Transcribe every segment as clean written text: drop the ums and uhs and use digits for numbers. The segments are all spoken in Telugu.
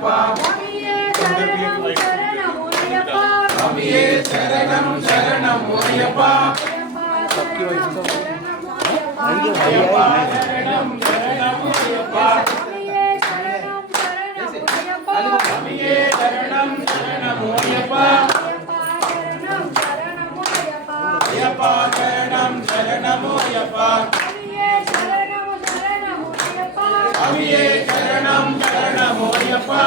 ஐயப்பா சுவாமியே சரணம் சரணம் ஐயப்பா சுவாமியே சரணம் சரணம் ஐயப்பா ஐயப்பா சரணம் சரணம் ஐயப்பா சுவாமியே சரணம் சரணம் ஐயப்பா சுவாமியே சரணம் சரணம் ஐயப்பா ஐயப்பா சரணம் சரணம் ஐயப்பா சுவாமியே சரணம் சரணம் ஐயப்பா சுவாமியே சரணம் சரணம் ஐயப்பா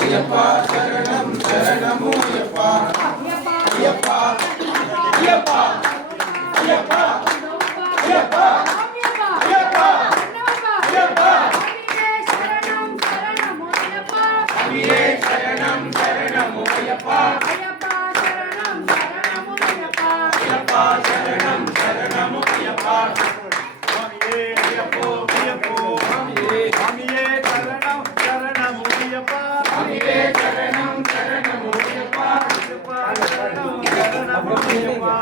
ஐயப்பா சரணம் சரணம் ஐயப்பா ஐயப்பா ஐயப்பா ஐயப்பா ஐயப்பா ஐயப்பா ஐயப்பா சுவாமியே சரணம் சரணம் ஐயப்பா ஐயப்பா சரணம் சரணம் ஐயப்பா சுவாமியே ஐயப்போ ஐயப்போ சுவாமியே சுவாமியே சரணம் சரணம் ஐயப்பா சுவாமியே சரணம் சரணம் ஐயப்பா ஐயப்பா சரணம் சரணம் ஐயப்பா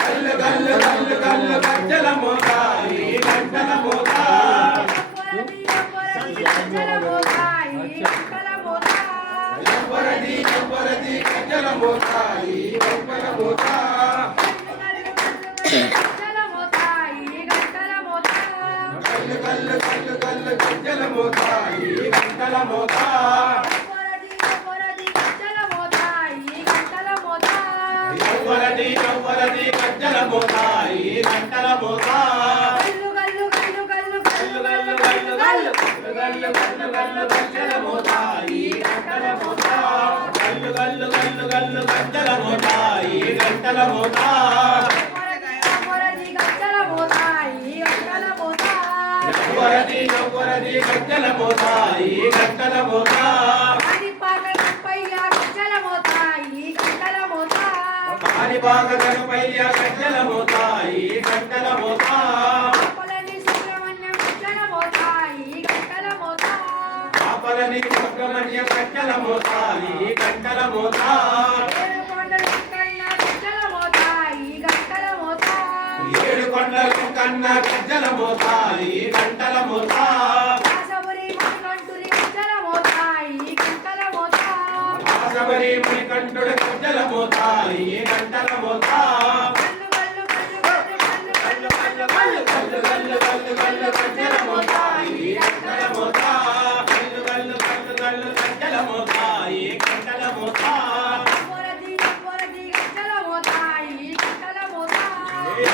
గల్లు గల్లు గల్లు గల్లు గజ్జల మోతాయి గంటల మోతా ఎవ్వరది ఎవ్వరది గజ్జల మోతాయి గంటల మోతా గల్లు గల్లు గల్లు గల్లు గజ్జల మోతాయి గంటల మోతా ఎవ్వరది ఎవ్వరది గజ్జల మోతాయి గంటల మోతా గల్లు గల్లు గల్లు గల్లు గజ్జల మోతాయి గంటల మోతా గల్లు గల్లు గల్లు గల్లు గజ్జల మోతాయి గంటల మోతా ఎవ్వరది ఎవ్వరది గజ్జల మోతాయి గంటల మోతా కాణిపాక గణపయ్య గజ్జల మోతాయి గంటల మోతా కాపలని సుబ్రహ్మణ్య గజ్జల మోతాయి గంటల మోతా ఏడు కొండలు కన్న గజ్జల మోతాయి గంటల మోతా శబరి మణికంఠుడు గజ్జల మోతాయి గంటల మోతా గల్లు గల్లు గల్లు గల్లు గజ్జల మోతాయి గంటల మోతా గల్లు గల్లు గల్లు గల్లు గజ్జల మోతాయి గంటల మోతా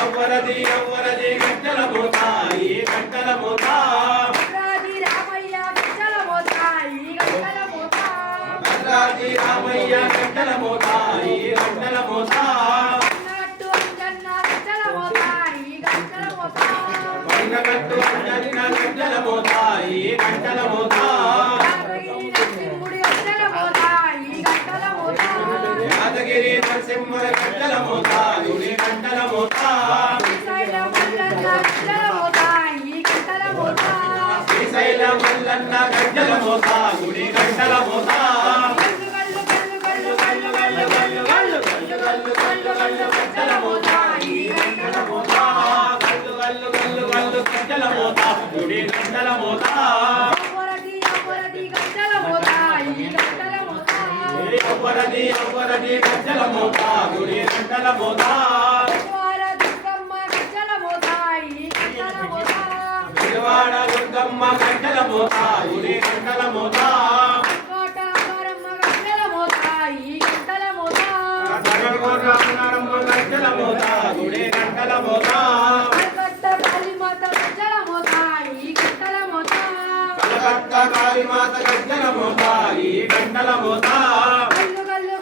ఎవ్వరది ఎవ్వరది గజ్జల మోతాయి గంటల మోతా భద్రాది రామయ్య గజ్జల మోతాయి గంటల మోతా బండగట్టు అంజలిన గజ్జల మోతాయి గంటల మోతా యాదగిరి నరసింహ గజ్జల మోతాయి గంటల మోతా శ్రీశైల మల్లన్న గజ్జల మోతా గుడి గంటల మోతా గజ్జల మోతాయి గంటల మోతా గల్లు గల్లు గల్లు గల్లు గజ్జల మోతా గుడి గంటల మోతా ఎవ్వరది ఎవ్వరది గజ్జల గుడి గంటల మోతా విజయవాడ దుర్గమ్మ గంటల మోతా గుడి గంటల మోతా రామనారమ్మ గంటల మోతా గుడి గంటల మోతా కలకత్తా కాళీమాత గంటల మోతా ఈ గంటల మోతా గల్లు గల్లు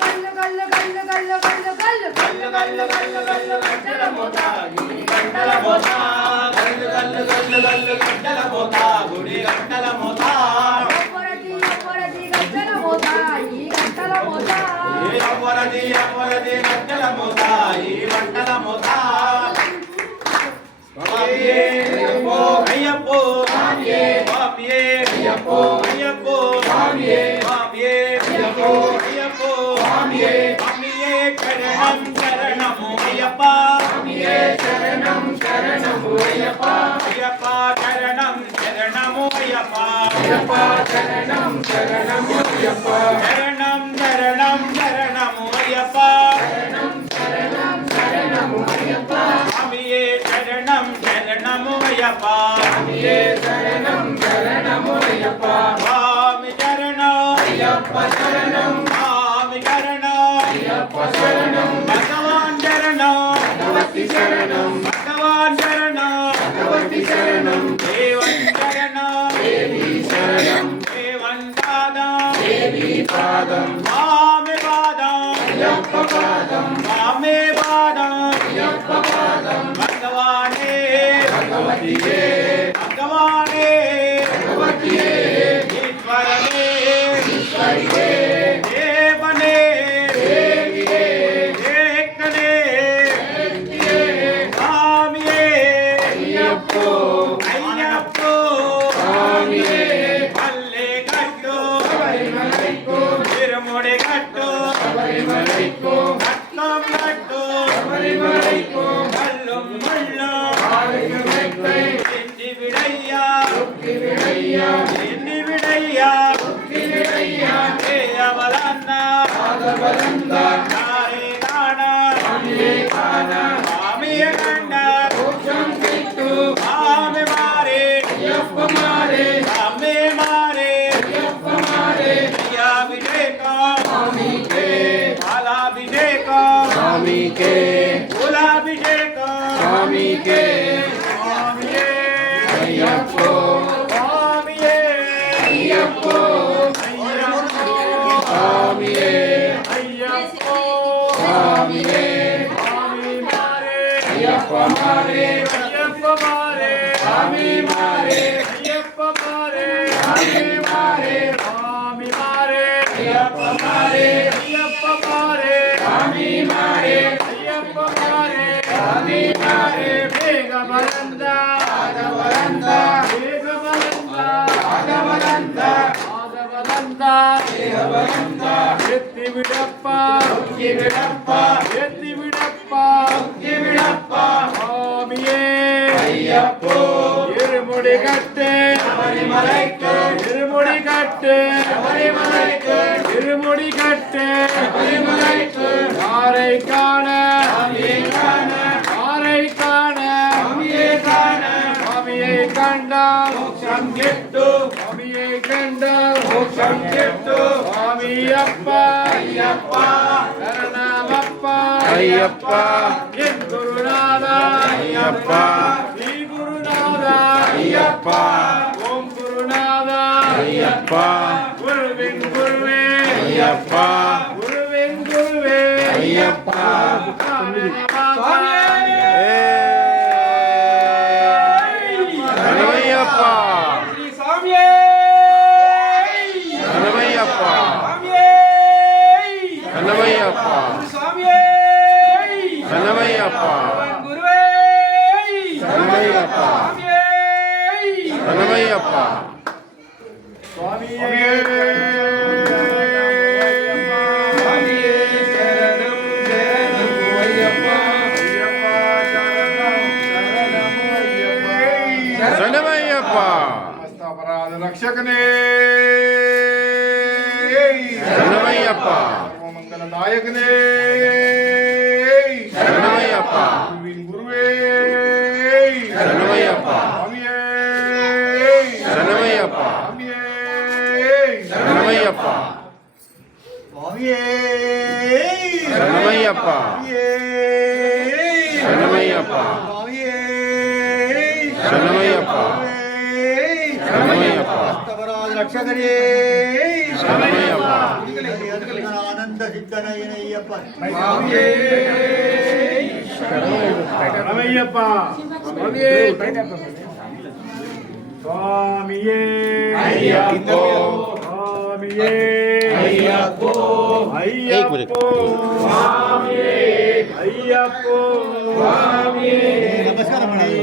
గల్లు గల్లు గల్లు గజ్జల మోతా ఈ గంటల మోతా గల్లు గల్లు గల్లు గల్లు గజ్జల మోతా గుడి గంటల మోతా ఎవ్వరది ఎవ్వరది గజ్జల మోతా ఈ గంటల మోతా స్వామియే అయ్యప్పో అయ్యప్పో స్వామియే స్వామియే అయ్యప్పో అయ్యప్పో స్వామియే స్వామియే అయ్యప్పో అయ్యప్పో స్వామియే స్వామియే శరణం శరణము అయ్యప్ప స్వామియే శరణం சரணம் சரணம் சரணம் ஐயப்பா சுவாமியே சரணம் சரணம் ஐயப்பா சுவாமி சரணம் சுவாமி சரணம் பகவான் சரணம் பகவான் சரணம் தேவன் சரணம் தேவன் பாதம் மாமே பாதம் பகவானே ஈஸ்வரனே தேவனே ஏகனே சாமியே ஐயப்போ பல்லே கட்டு திருமுடி கட்டு கட்டம் கட்டு கல்லும் முள்ளும் எண்ணி விடையா தேவலன்னா நாரே காண சுவாமியே கண்ட ஆமே மாறே அம்மே மாறே அபிஷேகம் பாலாபிஷேகம் குலாபிஷேகம் சுவாமியே ஐயப்போ எத்தி விடப்பா சுவாமியே ஐயப்போ இருமுடி கட்டு ஆரை காண சுவாமியை கண்டால் மோட்சம் கிட்டும் சுவாமி அப்பா சரணமப்பா ஐயப்பா என் குருநாதா ஐயப்பா ஸ்ரீ குருநாதா ஐயப்பா ஓம் குருநாதா ஐயப்பா குருவின் குருவே ஐயப்பா குருவின் குருவே ஐயப்பா சரவையப்பா சரவையப்பா சரவையப்பா சரவையப்பா சரவையப்பா சரவையப்பா சரணமையப்பா அபராத ரக்ஷகனே சரணமையப்பா மங்கள நாயகனே சரணமையப்பா குருவே சரணமையப்பா சுவாமியே சரணமையப்பா சுவாமியே சரணமையப்பா சுவாமியே சரணமையப்பா சரணமையப்பா சரணமையப்பா சரணமையப்பா அபராத ரக்ஷகனே சரணமையப்பா ஆனந்த சித்தனையப்பா ரமையப்பா சுவாமியே ஐயப்போ சுவாமியே ஐயப்போ ஐயப்போ சுவாமியே ஐயப்போ சுவாமியே நமஸ்காரம்